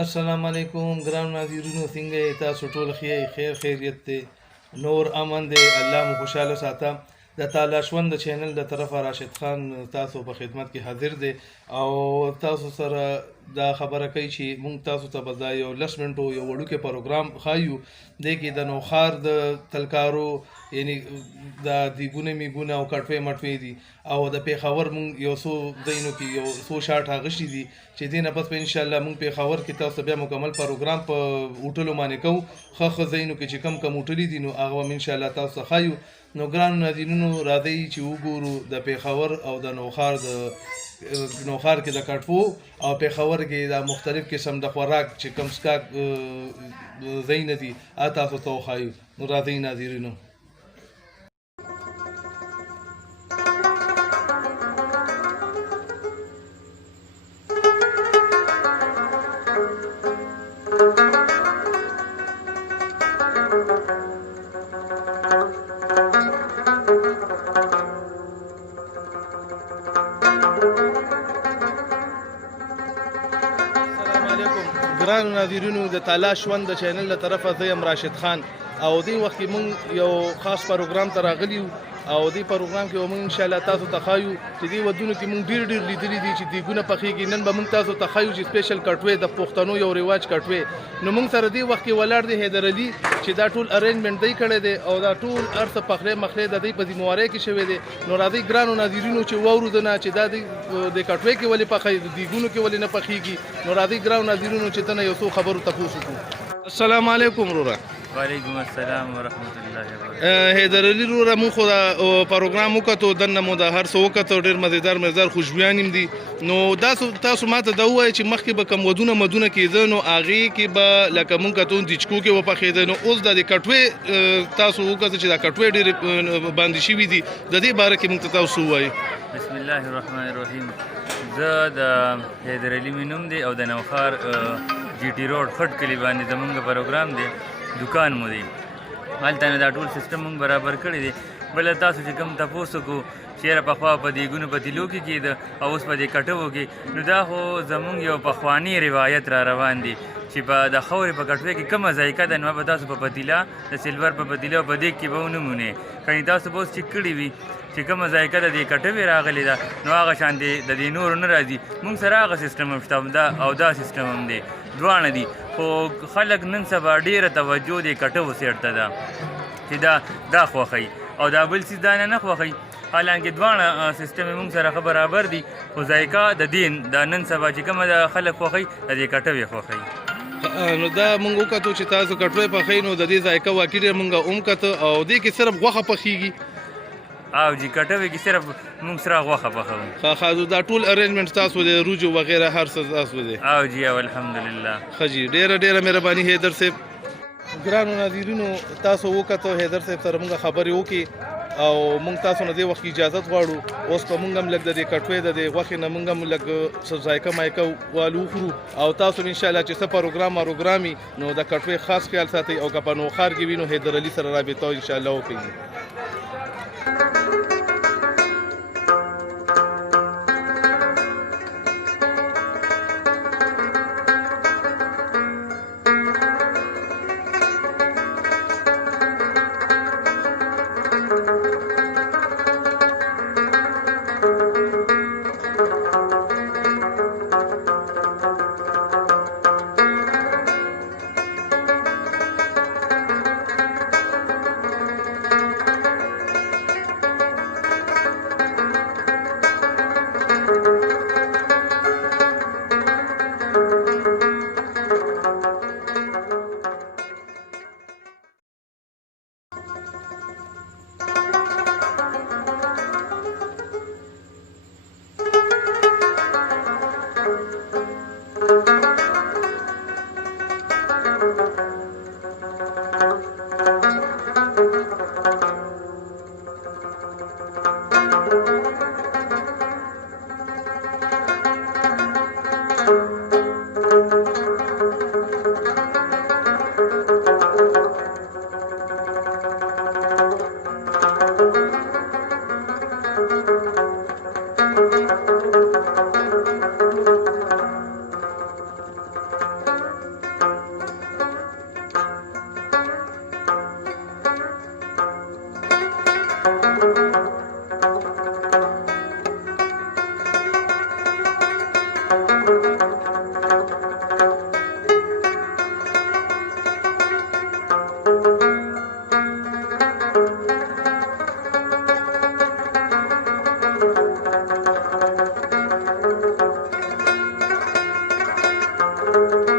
السلام علیکم ګران ناظرینو، څنګه یې تاسو ټول؟ خیر خیریت دی، نور امن دی، الله مو خوشحاله ساته. د تالاشوند د چینل د طرفه راشد خان تاسو په خدمت کې حاضر دی او تاسو سره دا خبره کوي چې مونږ تاسو ته به دا یو 10 منټو یو وړوکی پروګرام ښایو. دی کې د نوښار د تلکارو یعنی د دیګونه میګونه او کټوې مټوې دي او د پیښور مونږ یو څو ځایونو کې یو څو شاټ اخیستي دي چې دې نه پس به انشاءالله مونږ پیښور کې تاسو بیا مکمل پروګرام په هوټلو باندې کوو. ښه ځایونو کې چې کم هوټلې دي نو هغه هم انشاءالله تاسو ته ښایو. نو ګرانو ناظرینو راځئ چې وګورو د پیښور او د نوښار کې د کټفو او پیښور کې د مختلف قسم د خوراک چې کم څښاک ځایونه دي تاسو ته وښایو. نو راځئ ناظرینو. ګرانو ناظرینو، د تالاشوند د چینل له طرفه زه یم راشد خان او دې وخت کې مونږ یو خاص پروګرام ته راغلي یو او دې پروګرام کې مونږ انشاءالله تاسو ته ښایو چې دې ودونو کې مونږ ډېر لیدلي دي چې دیګونه پخېږي. نن به مونږ تاسو ته ښایو چې سپیشل کټوې د پښتنو یو رواج کټوې. نو مونږ سره دې وخت کې ولاړ دی حیدر علي چې دا ټول ارینجمنټ دی کړی دی او دا ټول هر څه پخلی مخلی د دوی په ذموارۍ کې شوی دی. نو راځئ ګرانو ناظرینو چې واورو د نه چې دا د کټوې کې ولې پخوي، د دیګونو کې ولې نه پخېږي. نو راځئ ګرانو ناظرینو چې ته نه یو څو خبرو تپوس وکړو. السلام علیکم وروره. وعلیکم السلام ورحمت الله وبرکاته. حیدر علي وروره، مونږ خو دا پروګرام وکتو، دننه مو دا هر څه وکتو، ډېر مزیدار خوشبویان هم دي. نو تاسو ماته دا ووایئ چې مخکې به کوم ودونه مدونه کېده نو هغې کې به لکه مونږ کتو دیچکو کې وپخېده، نو اوس د کټوې تاسو وکتل چې دا کټوې ډېرې باندې شوي دي، د دې باره کې مونږ ته تاسو ووایئ. بسم الله الرحمن الرحیم. زه د حیدر علي مې نوم دی او د نوښار جی ټي روډ خټ کلي باندې زمونږ پروګرام دی، دکان مو دی. هلته نه دا ټول سیسټم مونږ برابر کړی دی. بله تاسو چې کوم تپوس وکړو چې یاره پخوا په دیګونو په تیلو کې کېده او اوس په دې کټوو کې، نو دا خو زمونږ یو پخواني روایت را روان دی چې په د خاورې په کټوې کې کومه ذایقه ده نو به تاسو په پتیله د سلور په پتیله او په دیګ کې به ونه مونې. کنې تاسو به اوس چک کړي وي چې کومه ذایقه د دې کټوې راغلې ده نو هغه شانتې د دې نورو نه راځي. مونږ سره هغه سیسټم هم شته او دا سیسټم هم دی، دواړه دي. خو خلک نن سبا ډېره توجه د کټوو سیټ ته ده چې دا خوښوي او دا بل څیز دا نه خوښوي. حالانکې دواړه سیسټم یې مونږ سره ښه برابر دي، خو ذایقه د دین دا نن سبا چې کومه د خلک خوښوي د دې کټوې خوښوي. نو دا مونږ وکتو چې تاسو کټوې پخوئ، نو د دې ذایقه واقعي ډېر مونږ وکتو او دې کې صرف غوښه پخېږي. او جی کټوې کې صرف مونږ سره غوښه پخوو. ښه دا ټول ارینجمنټ تاسو دی، روجو وغیره هر څه تاسو دی؟ او جی او الحمدلله. ښه جي، ډېره مهرباني حیدر صاحب. ګرانو ناظرینو، تاسو وکتو حیدر صاحب سره مونږ خبرې وکړې او مونږ تاسو نه دې وخت کې اجازت غواړو. اوس به مونږ هم لږ د دې کټوې د دې غوښې نه مونږ هم لږ څه ذایقه مایقه والو وخورو او تاسو انشاءالله چې څه پروګرام وي نو د کټوې خاص خیال ساتئ او که په نوښار کې وي نو حیدر علي سره رابطه انشاءالله وکړئ. Thank you.